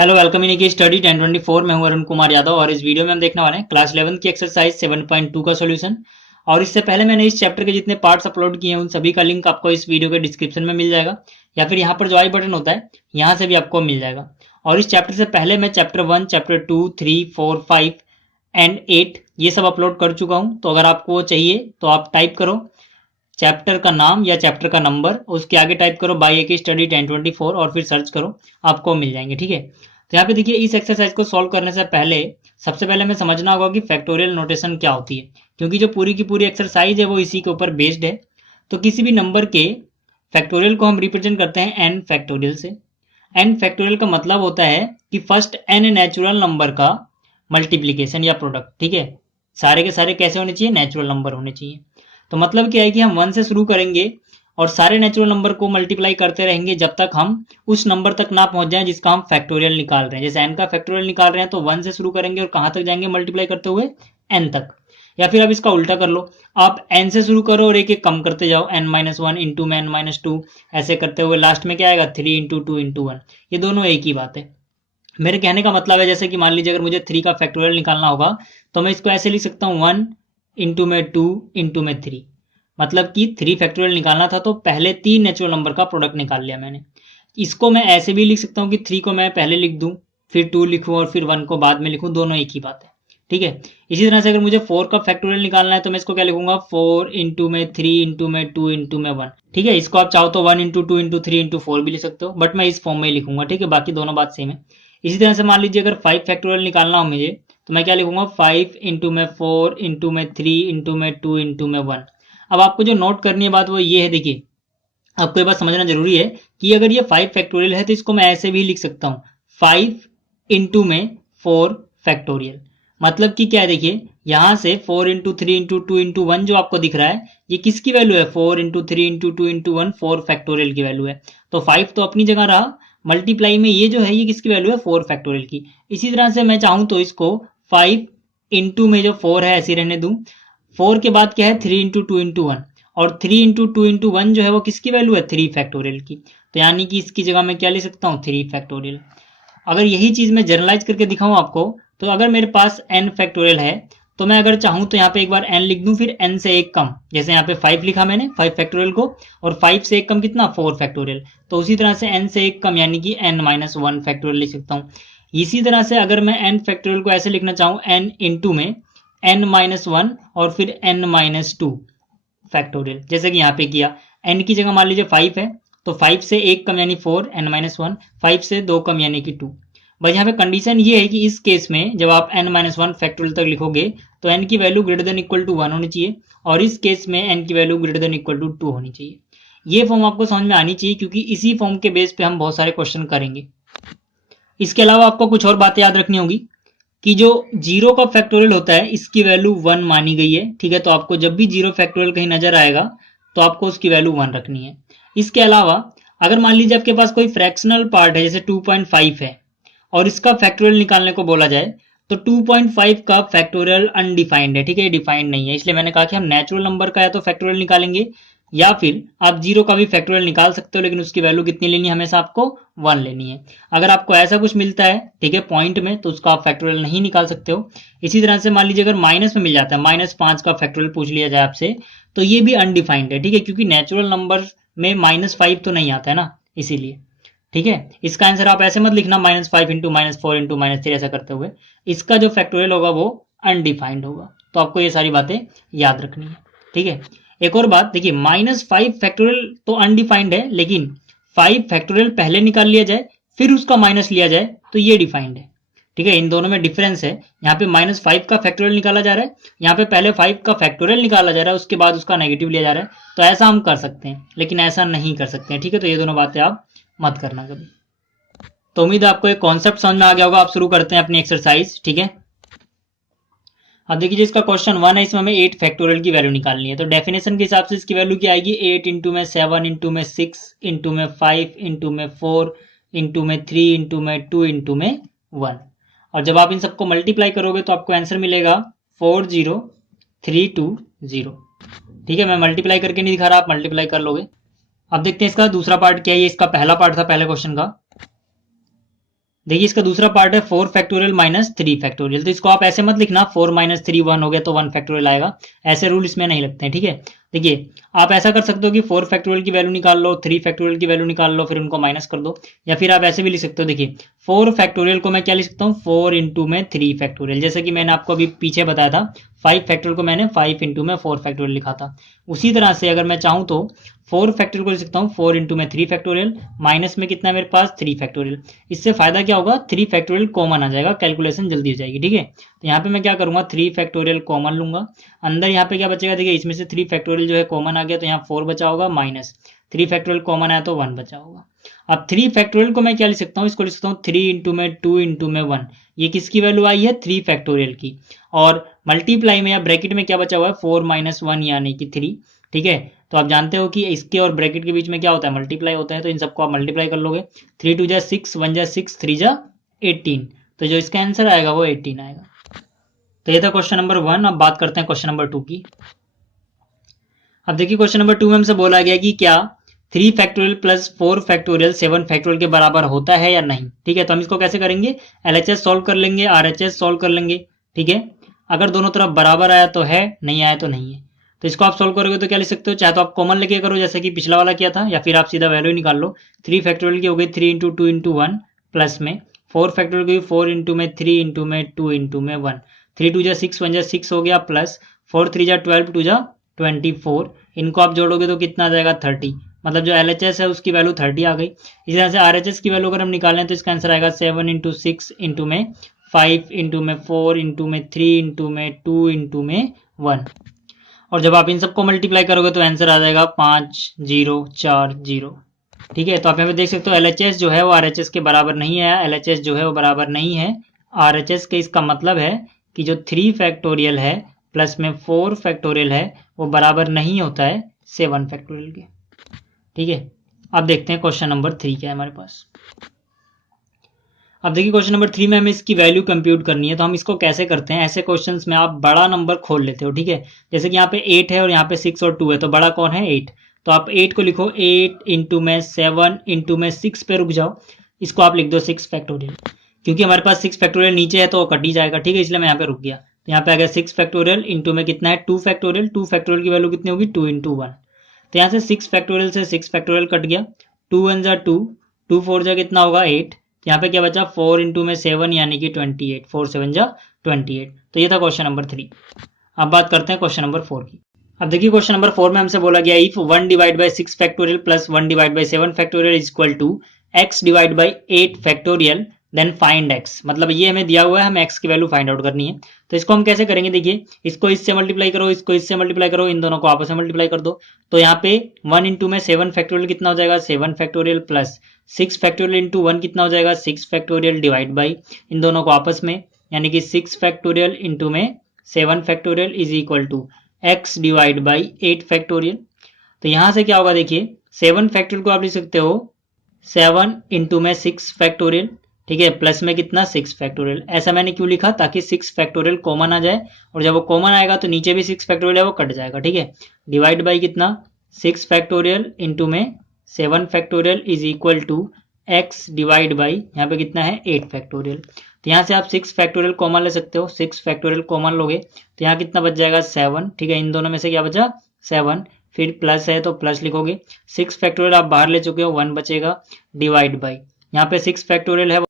Hello welcome in की study 1024। मैं हूं अरुण कुमार यादव और इस वीडियो में हम देखने वाले हैं क्लास 11 की एक्सरसाइज 7.2 का सॉल्यूशन। और इससे पहले मैंने इस चैप्टर के जितने पार्ट्स अपलोड किए हैं उन सभी का लिंक आपको इस वीडियो के डिस्क्रिप्शन में मिल जाएगा, या फिर यहाँ पर जो आई बटन होता है यहाँ से भी आपको मिल जाएगा। और इस चैप्टर से पहले मैं चैप्टर 1, चैप्टर 2, 3, 4, 5 एंड 8 ये सब अपलोड कर चुका हूँ। तो अगर आपको चाहिए तो आप टाइप करो चैप्टर का नाम या चैप्टर का नंबर, उसके आगे टाइप करो बाई ए की स्टडी 1024 और फिर सर्च करो, आपको मिल जाएंगे। ठीक है, तो यहाँ पे देखिए इस एक्सरसाइज को सॉल्व करने से पहले सबसे पहले हमें समझना होगा कि फैक्टोरियल नोटेशन क्या होती है, क्योंकि जो पूरी की पूरी एक्सरसाइज है वो इसी के ऊपर बेस्ड है। तो किसी भी नंबर के फैक्टोरियल को हम रिप्रेजेंट करते हैं एन फैक्टोरियल से। एन फैक्टोरियल का मतलब होता है कि फर्स्ट एन नेचुरल नंबर का मल्टीप्लीकेशन या प्रोडक्ट। ठीक है, सारे के सारे कैसे होने चाहिए? नेचुरल नंबर होने चाहिए। तो मतलब क्या है कि हम 1 से शुरू करेंगे और सारे नेचुरल नंबर को मल्टीप्लाई करते रहेंगे जब तक हम उस नंबर तक ना पहुंच जाएं जिसका हम फैक्टोरियल निकाल रहे हैं। जैसे n का फैक्टोरियल निकाल रहे हैं तो 1 से शुरू करेंगे और कहां तक जाएंगे मल्टीप्लाई करते हुए? n तक। या फिर अब इसका उल्टा कर लो, आप n से शुरू करो और एक एक कम करते जाओ, n-1 इंटू में n-2 ऐसे करते हुए लास्ट में क्या आएगा? 3 इंटू 2 इंटू 1। ये दोनों एक ही बात है। मेरे कहने का मतलब है जैसे कि मान लीजिए अगर मुझे 3 का फैक्टोरियल निकालना होगा तो मैं इसको ऐसे लिख सकता हूँ 1 इंटू में 2 इंटू में 3। मतलब कि 3 फैक्टोरियल निकालना था तो पहले 3 नेचुरल नंबर का प्रोडक्ट निकाल लिया मैंने। इसको मैं ऐसे भी लिख सकता हूँ कि 3 को मैं पहले लिख दूं, फिर 2 लिखूं और फिर 1 को बाद में लिखूं, दोनों एक ही बात है। ठीक है, इसी तरह से अगर मुझे 4 का फैक्टोरियल निकालना है तो मैं इसको क्या लिखूंगा? 4 इंटू में 3 इंटू में 2 इंटू में 1। ठीक है, इसको आप चाहो तो 1 इंटू 2 इंटू 3 इंटू 4 भी लिख सकते हो, बट मैं इस फॉर्म में ही लिखूंगा। ठीक है, बाकी दोनों बात सेम है। इसी तरह से मान लीजिए अगर 5 फैक्टोरियल निकालना हो मुझे तो मैं क्या लिखूंगा? 5 इंटू में 4 इंटू में 3 इंटू में 2 इंटू में 1। अब आपको जो नोट करनी है बात वो ये है, देखिए आपको ये बात समझना जरूरी है कि अगर ये 5 फैक्टोरियल है तो इसको मैं ऐसे भी लिख सकता हूँ 5 इंटू में 4 फैक्टोरियल। मतलब कि क्या है, देखिए यहां से 4 इंटू 3 इंटू 2 इंटू 1 जो आपको दिख रहा है ये किसकी वैल्यू है? 4 इंटू 3 इंटू 2 इंटू 1 4 फैक्टोरियल की वैल्यू है। तो 5 तो अपनी जगह रहा, मल्टीप्लाई में ये जो है ये किसकी वैल्यू है? 4 फैक्टोरियल की। इसी तरह से मैं चाहूं तो इसको 5 इंटू में जो 4 है ऐसे रहने दूं, 4 के बाद क्या है? 3 इंटू 2 इंटू 1, और 3 इंटू 2 इंटू 1 जो है वो किसकी वैल्यू है? 3 फैक्टोरियल की। तो यानी कि इसकी जगह मैं क्या लिख सकता हूँ? 3 फैक्टोरियल। अगर यही चीज मैं जनरलाइज करके दिखाऊं आपको, तो अगर मेरे पास n फैक्टोरियल है तो मैं अगर चाहूं तो यहाँ पे एक बार n लिख दूं, फिर n से एक कम, जैसे यहाँ पे 5 लिखा मैंने 5 फैक्टोरियल को, और 5 से एक कम कितना? 4 फैक्टोरियल। तो उसी तरह से n से एक कम यानी कि n-1 फैक्टोरियल लिख सकता हूँ। इसी तरह से अगर मैं n फैक्टोरियल को ऐसे लिखना चाहूँ n इंटू में n-1 और फिर n-2 फैक्टोरियल, जैसे कि यहाँ पे किया, n की जगह मान लीजिए 5 है तो 5 से एक कम यानी 4 n-1, 5 से दो कम यानी कि 2। बस यहाँ पे कंडीशन ये है कि इस केस में जब आप n-1 फैक्टोरियल तक लिखोगे तो n की value greater than equal to 1 होनी चाहिए, और इस केस में n की value greater than equal to 2 होनी चाहिए। ये फॉर्म आपको समझ में आनी चाहिए क्योंकि इसी फॉर्म के बेस पे हम बहुत सारे क्वेश्चन करेंगे। इसके अलावा आपको कुछ और बातें याद रखनी होगी कि जो 0 का फैक्टोरियल होता है इसकी वैल्यू 1 मानी गई है। ठीक है, तो आपको जब भी 0 फैक्टोरियल कहीं नजर आएगा तो आपको उसकी वैल्यू 1 रखनी है। इसके अलावा अगर मान लीजिए आपके पास कोई फ्रैक्शनल पार्ट है जैसे 2.5 है और इसका फैक्टोरियल निकालने को बोला जाए तो 2.5 का फैक्टोरियल अनडिफाइंड है। ठीक है, ये डिफाइंड नहीं है, इसलिए मैंने कहा कि हम नेचुरल नंबर का या तो फैक्टोरियल निकालेंगे या फिर आप 0 का भी फैक्टोरियल निकाल सकते हो, लेकिन उसकी वैल्यू कितनी लेनी है? हमेशा आपको 1 लेनी है। अगर आपको ऐसा कुछ मिलता है ठीक है पॉइंट में, तो उसका आप फैक्टोरियल नहीं निकाल सकते हो। इसी तरह से मान लीजिए अगर माइनस में मिल जाता है, -5 का फैक्टोरियल पूछ लिया जाए आपसे, तो ये भी अनडिफाइंड है। ठीक है, क्योंकि नेचुरल नंबर में -5 तो नहीं आता है ना, इसीलिए। ठीक है, इसका आंसर आप ऐसे मत लिखना -5 इंटू -4 इंटू -3 ऐसा करते हुए, इसका जो फैक्टोरियल होगा वो अनडिफाइंड होगा। तो आपको ये सारी बातें याद रखनी है। ठीक है, एक और बात देखिए, -5 फैक्टोरियल तो अनडिफाइंड है, लेकिन 5 फैक्टोरियल पहले निकाल लिया जाए फिर उसका माइनस लिया जाए तो ये डिफाइंड है। ठीक है, इन दोनों में डिफरेंस है। यहाँ पे -5 का फैक्टोरियल निकाला जा रहा है, यहाँ पे पहले 5 का फैक्टोरियल निकाला जा रहा है उसके बाद उसका नेगेटिव लिया जा रहा है। तो ऐसा हम कर सकते हैं लेकिन ऐसा नहीं कर सकते हैं। ठीक है, तो ये दोनों बातें आप मत करना कभी। तो उम्मीद है आपको एक कॉन्सेप्ट समझ में आ गया होगा। आप शुरू करते हैं अपनी एक्सरसाइज। ठीक है, अब देखिए जिसका क्वेश्चन 1 है इसमें हमें 8 फैक्टोरियल की वैल्यू निकालनी है। तो डेफिनेशन के हिसाब से इसकी वैल्यू क्या आएगी? 8 इंटू में 7 इंटू में 6 इंटू में 5 इंटू में 4 इंटू में 3 इंटू में 2 इंटू में 1। और जब आप इन सबको मल्टीप्लाई करोगे तो आपको आंसर मिलेगा 40320। ठीक है, मैं मल्टीप्लाई करके नहीं दिखा रहा, आप मल्टीप्लाई कर लोगे। अब देखते हैं इसका दूसरा पार्ट क्या है। ये इसका पहला पार्ट था पहले क्वेश्चन का। देखिए इसका दूसरा पार्ट है 4 फैक्टोरियल माइनस 3 फैक्टोरियल। तो इसको आप ऐसे मत लिखना 4 माइनस 3 1 हो गया तो 1 फैक्टोरियल आएगा, ऐसे रूल इसमें नहीं लगते हैं, ठीक है। देखिए आप ऐसा कर सकते हो कि 4 फैक्टोरियल की वैल्यू निकाल लो, 3 फैक्टोरियल की वैल्यू निकाल लो, फिर उनको माइनस कर दो, या फिर आप ऐसे भी लिख सकते हो। देखिए 4 फैक्टोरियल को मैं क्या लिख सकता हूँ, 4 इंटू में 3 फैक्टोरियल, जैसे कि मैंने आपको अभी पीछे बताया था 5 फैक्टोरियल को मैंने 5 इंटू में 4 फैक्टोरियल लिखा था। उसी तरह से अगर मैं चाहूँ तो 4 फैक्टोरियल को लिख सकता हूँ 4 इंटू में 3 फैक्टोरियल, माइनस में कितना है मेरे पास 3 फैक्टोरियल। इससे फायदा क्या होगा, 3 फैक्टोरियल कॉमन आ जाएगा, कैलकुलेशन जल्दी हो जाएगी, ठीक है। तो यहाँ पे मैं क्या करूंगा, 3 फैक्टोरियल कॉमन लूंगा, अंदर यहाँ पे क्या बचेगा, देखिए इसमें से 3 फैक्टोरियल जो है कॉमन आ गया तो यहाँ 4 बचा होगा, माइनस 3 फैक्टोरियल कॉमन आया तो 1 बचा होगा। अब 3 फैक्टोरियल को मैं क्या लिख सकता हूँ, इसको लिख सकता हूँ 3 इंटू में 2 इंटू में 1। ये किसकी वैल्यू आई है, 3 फैक्टोरियल की, और मल्टीप्लाई में या ब्रैकेट में क्या बचा हुआ है 4 माइनस 1 यानी कि 3, ठीक है। तो आप जानते हो कि इसके और ब्रैकेट के बीच में क्या होता है, मल्टीप्लाई होता है, तो इन सबको आप मल्टीप्लाई कर लोगे, 3 2 जा 6, 1 जा 6, 3 जा 18, तो जो इसका आंसर आएगा वो 18 आएगा। तो ये था क्वेश्चन नंबर 1। अब बात करते हैं क्वेश्चन नंबर 2 की। अब देखिए क्वेश्चन नंबर 2 में हमसे बोला गया कि क्या 3 फैक्टोरियल प्लस 4 फैक्टोरियल 7 फैक्टोरियल के बराबर होता है या नहीं, ठीक है। तो हम इसको कैसे करेंगे, LHS सॉल्व कर लेंगे, RHS सॉल्व कर लेंगे, ठीक है। अगर दोनों तरफ बराबर आया तो है, नहीं आया तो नहीं है। तो इसको आप सॉल्व करोगे तो क्या लिख सकते हो, चाहे तो आप कॉमन लेके करो जैसे कि पिछला वाला किया था, या फिर आप सीधा वैल्यू निकाल लो। 3 फैक्टोरियल की हो गई 3 इंटू 2 इंटू 1, प्लस में 4 फैक्टोरियल की 4 इंटू में 3 इंटू में 2 इंटू में 1, 3 2 जा 6, 1 जा 6 हो गया, प्लस 4 3 जा 12, 2 जा 24, इनको आप जोड़ोगे तो कितना आ जाएगा 30, मतलब जो LHS है उसकी वैल्यू 30 आ गई। इसी तरह से RHS की वैल्यू अगर हम निकालें तो इसका आंसर आएगा 7 इंटू 6 इंटू में 5 इंटू में 4 इंटू में 3 इंटू में 2 इंटू में 1, और जब आप इन सबको मल्टीप्लाई करोगे तो आंसर आ जाएगा 5040, ठीक है। तो आप यहाँ पे देख सकते हो LHS जो है वो RHS के बराबर नहीं है, LHS जो है वो बराबर नहीं है RHS के। इसका मतलब है कि जो 3 फैक्टोरियल है प्लस में 4 फैक्टोरियल है वो बराबर नहीं होता है 7 फैक्टोरियल के, ठीक है। अब देखते हैं क्वेश्चन नंबर 3 क्या है हमारे पास। अब देखिए क्वेश्चन नंबर 3 में हमें इसकी वैल्यू कंप्यूट करनी है। तो हम इसको कैसे करते हैं, ऐसे क्वेश्चंस में आप बड़ा नंबर खोल लेते हो, ठीक है। जैसे कि यहाँ पे 8 है और यहाँ पे 6 और 2 है, तो बड़ा कौन है 8, तो आप 8 को लिखो 8 इंटू में 7 इंटू में 6 पे रुक जाओ, इसको आप लिख दो 6 फैक्टोरियल, क्योंकि हमारे पास 6 फैक्टोरियल नीचे है तो वो कट ही जाएगा, ठीक है, इसलिए मैं यहाँ पे रुक गया। तो यहाँ पे आ गया 6 फैक्टोरियल इंटू में कितना है 2 फैक्टोरियल, 2 फैक्टोरियल की वैल्यू कितनी होगी 2 इंटू 1, तो यहाँ से 6 फैक्टोरियल से 6 फैक्टोरियल कट गया, 2 1 जा 2, 2 4 जा कितना होगा 8, यहाँ पे क्या बचा 4 इंटू में 7 यानी कि 28, 4 7 जा 28। तो ये था क्वेश्चन नंबर 3। अब बात करते हैं क्वेश्चन नंबर 4 की। अब देखिए क्वेश्चन नंबर 4 में हमसे बोला गया if 1 divide by 6 factorial plus 1 divide by 7 factorial is equal to x divide by 8 factorial then find x, मतलब ये हमें दिया हुआ है, हमें x की वैल्यू फाइंड आउट करनी है। तो इसको हम कैसे करेंगे, देखिए इसको इससे मल्टीप्लाई करो, इसको इससे मल्टीप्लाई करो, इन दोनों को आपस में मल्टीप्लाई कर दो। तो यहाँ पे 1 इंटू में 7 फैक्टोरियल कितना हो जाएगा 7 फैक्टोरियल, प्लस 6 फैक्टोरियल इंटू 1 कितना हो जाएगा 6 फैक्टोरियल, डिवाइड बाई इन दोनों को आपस में, यानी कि 6 फैक्टोरियल इंटू में 7 factorial is equal to x divide by 8 factorial. तो यहाँ से क्या होगा, देखिए 7 फैक्टोरियल को आप लिख सकते हो 7 इंटू में 6 फैक्टोरियल, ठीक है, प्लस में कितना 6 फैक्टोरियल। ऐसा मैंने क्यों लिखा, ताकि 6 फैक्टोरियल कॉमन आ जाए, और जब वो कॉमन आएगा तो नीचे भी 6 फैक्टोरियल है वो कट जाएगा, ठीक है। डिवाइड बाई कितना 6 फैक्टोरियल इंटू में 7 factorial is equal to x divide by यहाँ पे कितना है 8 फैक्टोरियल। तो यहाँ से आप 6 फैक्टोरियल कॉमन ले सकते हो, 6 फैक्टोरियल कॉमन लोगे तो यहाँ कितना बच जाएगा 7, ठीक है, इन दोनों में से क्या बचा 7, फिर प्लस है तो प्लस लिखोगे, 6 फैक्टोरियल आप बाहर ले चुके हो 1 बचेगा, डिवाइड बाई यहाँ पे 6 फैक्टोरियल है,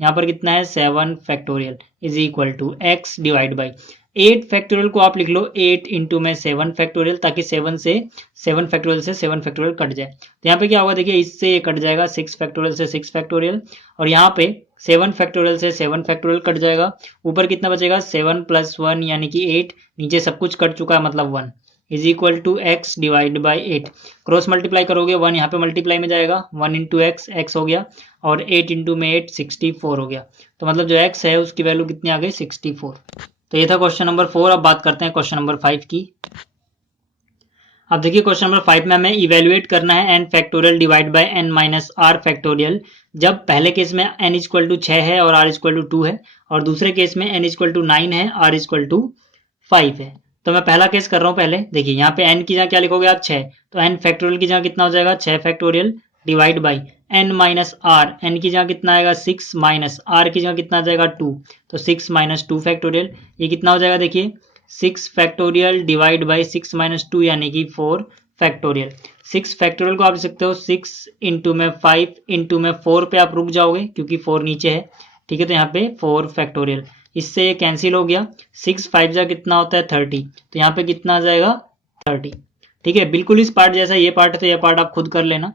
यहाँ पर कितना है 7 factorial is equal to x divide by 8 factorial को आप लिख लो 8 इंटू में 7 फैक्टोरियल, ताकि 7 फैक्टोरियल से 7 फैक्टोरियल कट जाए। तो यहाँ पे क्या होगा, देखिए इससे ये कट जाएगा 6 फैक्टोरियल से 6 फैक्टोरियल, और यहाँ पे 7 फैक्टोरियल से 7 फैक्टोरियल कट जाएगा, ऊपर कितना बचेगा 7 प्लस 1 यानी कि 8, नीचे सब कुछ कट चुका है मतलब 1 is equal to x divide by 8। Cross multiply करोगे 1 यहाँ पे मल्टीप्लाई में जाएगा, 1 इंटू x हो गया, और 8 इंटू में 8 64 हो गया। तो मतलब जो x है उसकी वैल्यू कितनी आ गई 64। तो ये था क्वेश्चन नंबर 4। अब बात करते हैं क्वेश्चन नंबर 5 की। अब देखिए क्वेश्चन नंबर 5 में हमें इवेल्युएट करना है n factorial divide by n minus r factorial, जब पहले केस में n इक्वल टू 6 है और r इक्वल टू 2 है, और दूसरे केस में n इक्वल टू 9 है r इक्वल टू 5 है। तो मैं पहला केस कर रहा हूँ पहले, देखिए यहाँ पे n की जगह क्या लिखोगे आप 6, तो n फैक्टोरियल की जगह कितना हो जाएगा 6 factorial divide by N minus R, N की जगह कितना आएगा 6 माइनस आर की जगह कितना आ जाएगा 2, तो 6 माइनस 2 फैक्टोरियल, ये कितना हो जाएगा देखिए 6 फैक्टोरियल डिवाइड बाई 6 माइनस 2 यानी कि 4 फैक्टोरियल। 6 फैक्टोरियल को आप लिख सकते हो 6 इंटू में 5 इंटू में 4 पे आप रुक जाओगे क्योंकि 4 नीचे है, ठीक है, तो यहाँ पे 4 फैक्टोरियल, इससे ये कैंसिल हो गया, 6 5 जा कितना होता है 30, तो यहाँ पे कितना आ जाएगा 30, ठीक है। बिल्कुल इस पार्ट जैसा ये पार्ट है, तो ये पार्ट आप खुद कर लेना।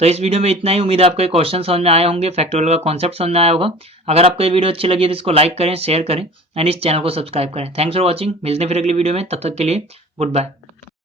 तो इस वीडियो में इतना ही, उम्मीद है आपको क्वेश्चन समझ में आए होंगे, फैक्टोरियल का कॉन्सेप्ट समझ में आया होगा। अगर आपको ये वीडियो अच्छी लगी तो इसको लाइक करें, शेयर करें एंड इस चैनल को सब्सक्राइब करें। थैंक्स फॉर वॉचिंग, मिलते हैं फिर अगली वीडियो में, तब तक के लिए गुड बाय।